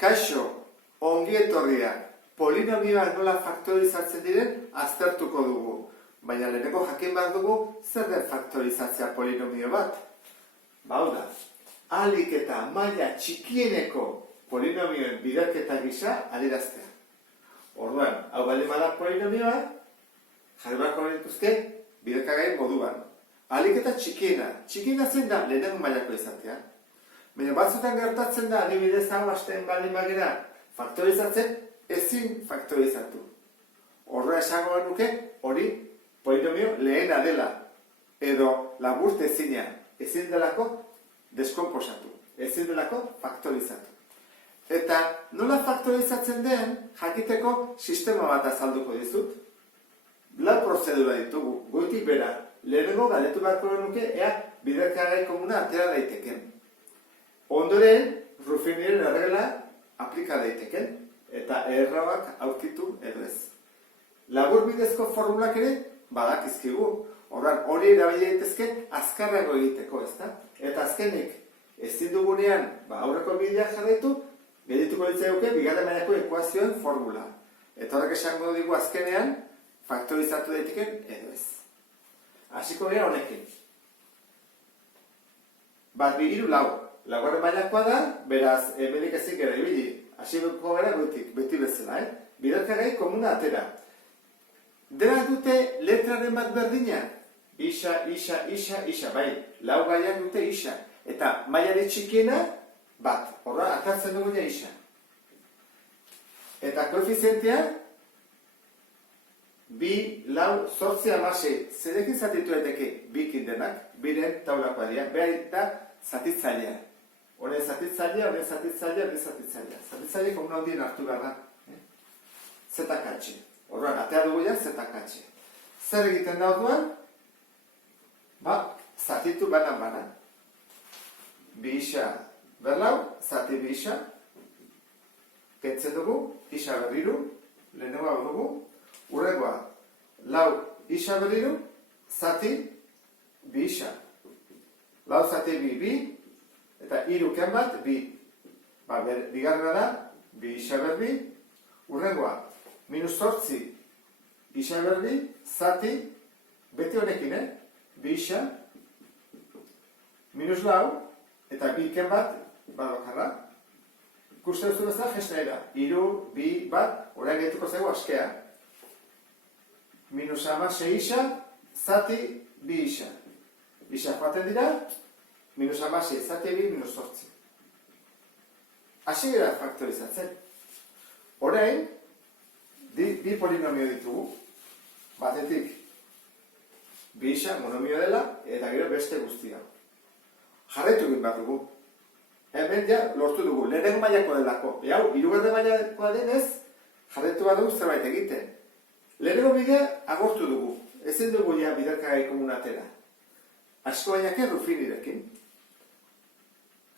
Kaixo, ongi etorria, polinomioak nola faktorizatzen diren aztertuko dugu. Baina leheneko jakin behar dugu zer den faktorizatzea polinomio bat. Hau da, ahalik eta maila txikieneko polinomioen biderketa gisa adieraztea. Orduan, hau baldin bada polinomioa, jarri beharko dituzte biderkagai moduan. Ahalik eta txikiena zein da lehenengo mailako izatea. Baina batzutan gertatzen da, adibidez hau hasten baldin bagera, faktorizatzen ezin faktorizatu. Horra esango genuke hori polinomio lehena dela, edo laburt ezin delako deskomposatu, ezin delako faktorizatu. Eta nola faktorizatzen den, jakiteko sistema bat azalduko dizut. Lau prozedura ditugu, goitik bera, lehenengo galdetu beharko genuke, ea biderkagai komuna atera daiteken. Ondoren, Ruffiniren erregela aplika daiteken, eta errabak aurkitu edo ez. Labur bidezko formulak ere badakizkigu. Horran, hori erabili daitezke azkarrago egiteko, ezta? Eta azkenik, ezin dugunean aurreko bidea jarraitu, geldituko ditzaiuke bigarren mailako ekuazioen formula. Eta horrek esango digu azkenean, faktorizatu daiteken edo ez. Hasiko gara honekin. Bat, bi, hiru, lau. Laugarren mailakoa da, beraz, hemenik ezik gara ibili. Hasiko gara goitik, beti bezala, biderkagai komuna atera. Dena dute letraren bat berdina? Isa, bai. Lau gaiak dute isa. Eta mailari txikiena, bat. Horra, atartzen duguna isa. Eta koefizientea, bi, lau, zortzi, hamasei. Zerekin zatitu daiteke bikin denak, biren taulakoa dira. Behar eta zatitzailea. Honen zatitzailea, honen zatitzailea, honen zatitzailea. Zatitzailea komuna handien hartu behar da. Zetakatxe. Horren, atea dugu ja, zetakatxe. Zer egiten da orduan? Zatitu banan. Bi isa berlau, zati bi isa. Kentzen dugu, isa berriru, lehenengoa dugu. Urrengoa, lau isa berriru, zati bi isa. Lau zati bi, eta iruken bat, bi. Bigarrena da, bi isa berbi. Urrengoa, minus zortzi isa berbi, zati, beti honekin, bi isa. Minus lau, eta bi iken bat, bakarra. Ikusten duzu bezala, gestaera. Iru, bi, bat, orain gaituko zaigu askea. Minus hamasei isa, zati, bi isa. Isa joaten dira, minus hamasei, zati bi, minus zortzi. Hasi gara faktorizatzen. Orain, bi polinomio ditugu. Batetik, bi isa monomio dela, eta gero beste guztia. Jarraitu egin bat dugu. Hemen ja lortu dugu, lehenengo mailako delako. Hau, hirugarren mailakoa denez, jarraitu bat dugu zerbait egiten. Lehenengo bidea agortu dugu. Ezin dugu ja biderkagai komuna atera. Asko bainake Ruffinirekin.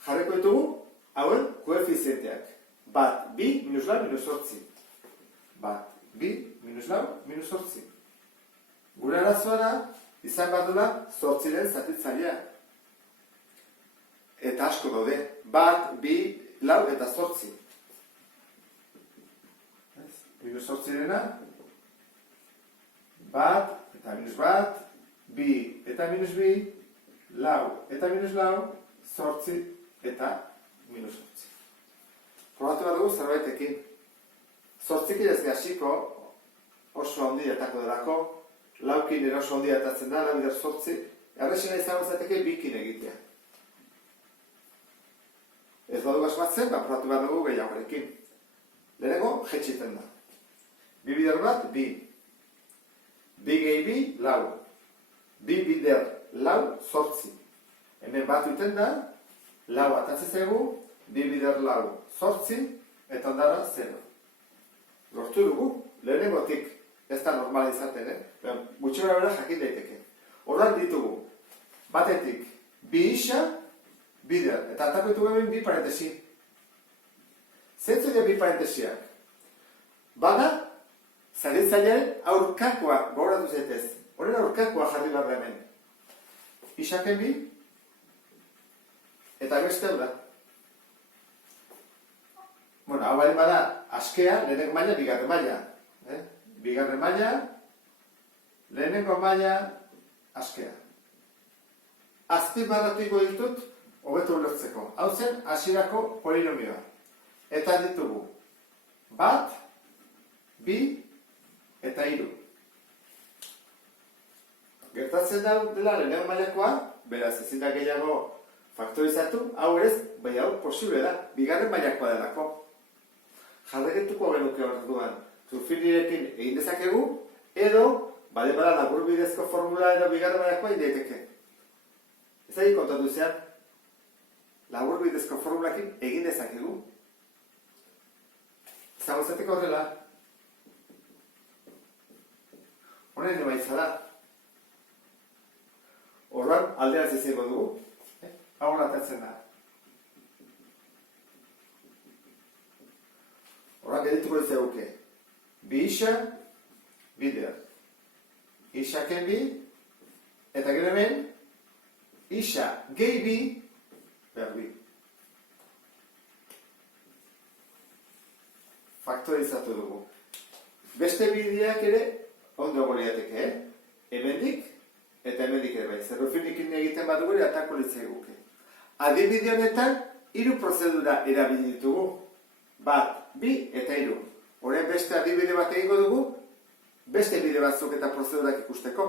Jarriko ditugu, hauen koefizienteak. Bat, bi, minus lau, minus zortzi. Bat, bi, minus lau, minus zortzi. Gure arazoa da, izan bat dula, zortziren zatitzailea. Eta asko daude. Bat, bi, lau eta zortzi. Minus zortzirena. Bat, eta minus bat. Bi, eta minus bi. Lau, eta minus lau. Zortzi, eta minus zortzi. Probatu bat dugu zerbaitekin. Zortzikin ez gaziko oso handietako delako. Laukin ere oso handietatzen da, lau bider zortzi. Errexena izango zateke bikin egitea. Ez badu asmatzen, probatu bat dugu gehiagorekin. Lehenengo, jetxiten da. Bi bider bat, bi. Bi gehi bi, lau. Bi bider, lau, zortzi. Hemen bat duten da, lau atatzen zaigu, bi bider lau, zortzi, eta ondara, zero. Lortu dugu, lehenengotik, ez da normala izaten, gutxi gara jakin daiteke. Horran ditugu, batetik, bi isa, bider, eta atakoitu hemen bi parentesi. Zentzu dira bi parentesiak? Bada, zaritzailearen aurkakoa gauratu zaitez. Horren aurkakoa jarri behar hemen. Isaken bi, eta beste hau da. Bueno, hau bali bada, askea, lehenengo maila, bigarren maila. Bigarren maila, lehenengo maila, askea. Azpimarratu ingo ditut, hobeto ulertzeko. Hau zen, hasierako polinomioa. Eta ditugu, 1, 2, eta 3. Gertatzen dela lehenengo mailakoa, beraz ezin da gehiago faktorizatu, hau ez, bai hau posible da, bigarren mailakoa delako. Jarraituko genuke orduan, Zufirirekin egin dezakegu, edo, bale bada laburbidezko formula edo bigarren mailakoa egin daiteke. Ez da kontatu zean, laburbidezko formulakin egin dezakegu. Zagozateko horrela. Honen emaitza da. Orduan, alderaz izango dugu. Hau atatzen da. Orduan, gedituko dizeguke. 2 isa, 2 der. Isaken 2, eta gero hemen, isa gehi 2, behar 2. Faktorizatu dugu. Beste bideak ere ondo goliateke, hemendik eta hemendik ere bai. Zerrofinikin egiten badugu ere atako litzaiguke. Adibide honetan 3 prozedura erabili ditugu. 1, 2 eta 3. Horren beste adibide bat egingo dugu, beste bide batzuk eta prozedurak ikusteko.